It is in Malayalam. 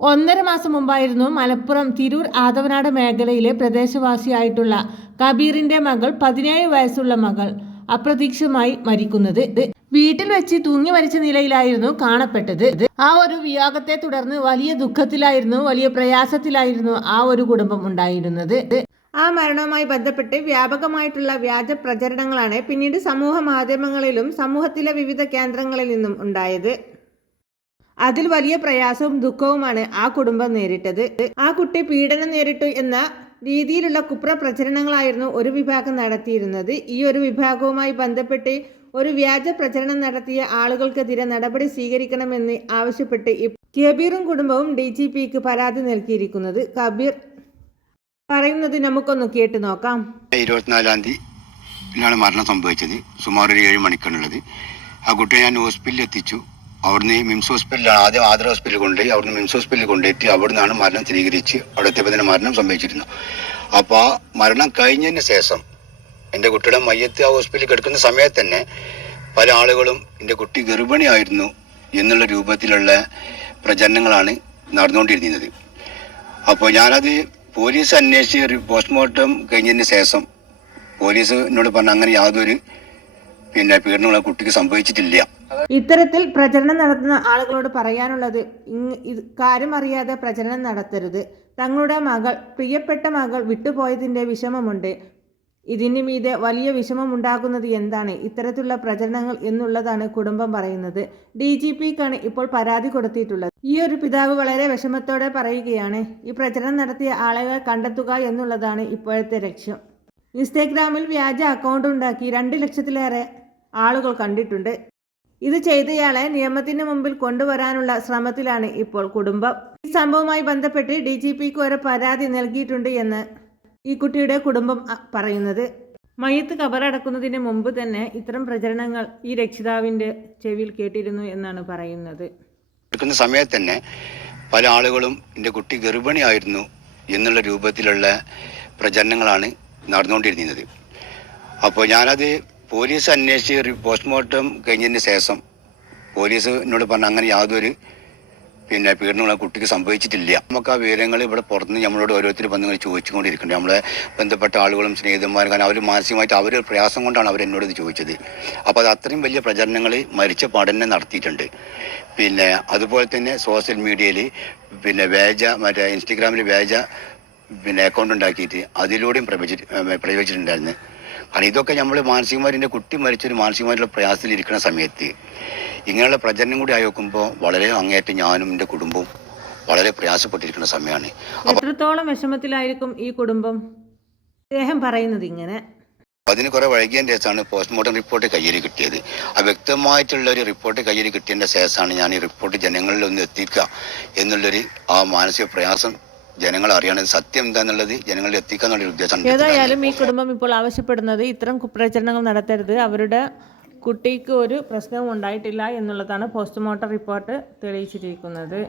ഒന്നര മാസം മുമ്പായിരുന്നു മലപ്പുറം തിരൂർ ആദവനാട് മേഖലയിലെ പ്രദേശവാസിയായിട്ടുള്ള കബീറിന്റെ മകൾ പതിനേഴ് വയസ്സുള്ള മകൾ അപ്രതീക്ഷിതമായി മരിക്കുന്നത് വീട്ടിൽ വെച്ച് തൂങ്ങി മരിച്ച നിലയിലായിരുന്നു കാണപ്പെട്ടത് ആ ഒരു വിയോഗത്തെ തുടർന്ന് വലിയ ദുഃഖത്തിലായിരുന്നു വലിയ പ്രയാസത്തിലായിരുന്നു ആ ഒരു കുടുംബം ഉണ്ടായിരുന്നത് ആ മരണവുമായി ബന്ധപ്പെട്ട് വ്യാപകമായിട്ടുള്ള വ്യാജ പ്രചരണങ്ങളാണ് പിന്നീട് സമൂഹ മാധ്യമങ്ങളിലും സമൂഹത്തിലെ വിവിധ കേന്ദ്രങ്ങളിൽ നിന്നും ഉണ്ടായത്. അതിൽ വലിയ പ്രയാസവും ദുഃഖവുമാണ് ആ കുടുംബം നേരിട്ടത്. ആ കുട്ടി പീഡനം നേരിട്ടു എന്ന രീതിയിലുള്ള കുപ്ര പ്രചരണങ്ങളായിരുന്നു ഒരു വിഭാഗം നടത്തിയിരുന്നത്. ഈ ഒരു വിഭാഗവുമായി ബന്ധപ്പെട്ട് ഒരു വ്യാജ പ്രചരണം നടത്തിയ ആളുകൾക്കെതിരെ നടപടി സ്വീകരിക്കണമെന്ന് ആവശ്യപ്പെട്ട് കബീറും കുടുംബവും ഡി ജി പിക്ക് പരാതി നൽകിയിരിക്കുന്നത്. കബീർ പറയുന്നത് നമുക്കൊന്ന് കേട്ട് നോക്കാം. ഇരുപത്തിനാലാം തീയതിയിലാണ് മരണം സംഭവിച്ചത്. സുമാർ ഒരു ഏഴ് മണിക്കാണുള്ളത്. ആ കുട്ടിയെ ഞാൻ ഹോസ്പിറ്റലിൽ എത്തിച്ചു. അവിടുന്ന് മിംസ് ഹോസ്പിറ്റലിലാണ് ആദ്യം ആദർ ഹോസ്പിറ്റലിൽ കൊണ്ടുപോയി അവിടുന്ന് മിംസ് ഹോസ്പിറ്റലിൽ കൊണ്ടുപോയിട്ട് അവിടുന്നാണ് മരണം സ്ഥിരീകരിച്ച് അവിടെ എത്തിയപ്പോൾ തന്നെ മരണം സംഭവിച്ചിരുന്നു. അപ്പോൾ ആ മരണം കഴിഞ്ഞതിന് ശേഷം എന്റെ കുട്ടിയുടെ മയ്യത്ത് ആ ഹോസ്പിറ്റലിൽ കിടക്കുന്ന സമയത്ത് തന്നെ പല ആളുകളും എന്റെ കുട്ടി ഗർഭിണിയായിരുന്നു എന്നുള്ള രൂപത്തിലുള്ള പ്രചരണങ്ങളാണ് നടന്നുകൊണ്ടിരുന്നത്. അപ്പോൾ ഞാനത് പോലീസ് അന്വേഷിച്ച് പോസ്റ്റ്മോർട്ടം കഴിഞ്ഞതിന് ശേഷം പോലീസിനോട് പറഞ്ഞ അങ്ങനെ യാതൊരു പിന്നെ പീഡനങ്ങൾ കുട്ടിക്ക് സംഭവിച്ചിട്ടില്ല. ഇത്തരത്തിൽ പ്രചരണം നടത്തുന്ന ആളുകളോട് പറയാനുള്ളത് കാര്യം അറിയാതെ പ്രചരണം നടത്തരുത്. തങ്ങളുടെ മകൾ പ്രിയപ്പെട്ട മകൾ വിട്ടുപോയതിന്റെ വിഷമമുണ്ട്. ഇതിന് മീതെ വലിയ വിഷമമുണ്ടാകുന്നത് എന്താണ്? ഇത്തരത്തിലുള്ള പ്രചരണങ്ങൾ എന്നുള്ളതാണ് കുടുംബം പറയുന്നത്. ഡി ജി പിക്കാണ് ഇപ്പോൾ പരാതി കൊടുത്തിട്ടുള്ളത്. ഈ ഒരു പിതാവ് വളരെ വിഷമത്തോടെ പറയുകയാണ് ഈ പ്രചരണം നടത്തിയ ആളുകളെ കണ്ടെത്തുക എന്നുള്ളതാണ് ഇപ്പോഴത്തെ ലക്ഷ്യം. ഇൻസ്റ്റാഗ്രാമിൽ വ്യാജ അക്കൗണ്ട് ഉണ്ടാക്കി രണ്ട് ലക്ഷത്തിലേറെ ആളുകൾ കണ്ടിട്ടുണ്ട്. ഇത് ചെയ്തയാളെ നിയമത്തിന് മുമ്പിൽ കൊണ്ടുവരാനുള്ള ശ്രമത്തിലാണ് ഇപ്പോൾ കുടുംബം. ഈ സംഭവവുമായി ബന്ധപ്പെട്ട് ഡി ജി പിക്ക് ഒരു പരാതി നൽകിയിട്ടുണ്ട് എന്ന് ഈ കുട്ടിയുടെ കുടുംബം പറയുന്നത്. മയ്യത്ത് കബറടക്കുന്നതിന് മുമ്പ് തന്നെ ഇത്തരം പ്രചരണങ്ങൾ ഈ രക്ഷിതാവിന്റെ ചെവിയിൽ കേട്ടിരുന്നു എന്നാണ് പറയുന്നത്. എടുക്കുന്ന സമയത്ത് തന്നെ പല ആളുകളും എന്റെ കുട്ടി ഗർഭിണിയായിരുന്നു എന്നുള്ള രൂപത്തിലുള്ള പ്രചരണങ്ങളാണ് നടന്നുകൊണ്ടിരുന്നത്. അപ്പോൾ ഞാനത് പോലീസ് അന്വേഷിച്ച് പോസ്റ്റ്മോർട്ടം കഴിഞ്ഞതിന് ശേഷം പോലീസ് എന്നോട് പറഞ്ഞ അങ്ങനെ യാതൊരു പിന്നെ പീഡനങ്ങളും ആ കുട്ടിക്ക് സംഭവിച്ചിട്ടില്ല. നമുക്ക് ആ വിവരങ്ങൾ ഇവിടെ പുറത്തുനിന്ന് നമ്മളോട് ഓരോരുത്തർ ഇങ്ങനെ ചോദിച്ചുകൊണ്ടിരിക്കുന്നുണ്ട്. നമ്മളെ ബന്ധപ്പെട്ട ആളുകളും സ്നേഹിതന്മാരും കാരണം അവർ മാനസികമായിട്ട് അവർ പ്രയാസം കൊണ്ടാണ് അവർ എന്നോട് ഇത് ചോദിച്ചത്. അപ്പോൾ അത് അത്രയും വലിയ പ്രചരണങ്ങൾ മരിച്ച പഠനം നടത്തിയിട്ടുണ്ട്. പിന്നെ അതുപോലെ തന്നെ സോഷ്യൽ മീഡിയയിൽ പിന്നെ വേജ മറ്റേ ഇൻസ്റ്റഗ്രാമിൽ വേജ പിന്നെ അക്കൗണ്ട് ഉണ്ടാക്കിയിട്ട് അതിലൂടെയും പ്രവചി പ്രയോഗിച്ചിട്ടുണ്ടായിരുന്നു കാരണം ഇതൊക്കെ നമ്മൾ മാനസികമായിട്ട് എന്റെ കുട്ടി മരിച്ചൊരു മാനസികമായിട്ടുള്ള പ്രയാസത്തിൽ ഇരിക്കുന്ന സമയത്ത് ഇങ്ങനെയുള്ള പ്രചരണം കൂടി ആയി നോക്കുമ്പോൾ വളരെ അങ്ങേയറ്റം ഞാനും എന്റെ കുടുംബവും വളരെ പ്രയാസപ്പെട്ടിരിക്കുന്ന സമയമാണ്. എത്രത്തോളം വിഷമത്തിലായിരിക്കും ഈ കുടുംബം? അദ്ദേഹം പറയുന്നത് ഇങ്ങനെ. അതിന് കുറെ വൈകിയതിന് ശേഷമാണ് പോസ്റ്റ്മോർട്ടം റിപ്പോർട്ട് കയ്യിൽ കിട്ടിയത്. ആ വ്യക്തമായിട്ടുള്ള ഒരു റിപ്പോർട്ട് കയ്യിൽ കിട്ടിയതിന്റെ ശേഷമാണ് ഞാൻ ഈ റിപ്പോർട്ട് ജനങ്ങളിൽ ഒന്ന് എത്തിക്കുക എന്നുള്ളൊരു ആ മാനസിക പ്രയാസം ജനങ്ങൾ അറിയണത് സത്യം എന്താന്നുള്ളത് ജനങ്ങളിൽ എത്തിക്കാൻ എന്നുള്ള ഉദ്ദേശം ഏതായാലും ഈ കുടുംബം ഇപ്പോൾ ആവശ്യപ്പെടുന്നത് ഇത്തരം കുപ്രചരണങ്ങൾ നടത്തരുത്. അവരുടെ കുട്ടിക്ക് ഒരു പ്രശ്നവും ഉണ്ടായിട്ടില്ല എന്നുള്ളതാണ് പോസ്റ്റ്മോർട്ടം റിപ്പോർട്ട് തെളിയിച്ചിരിക്കുന്നത്.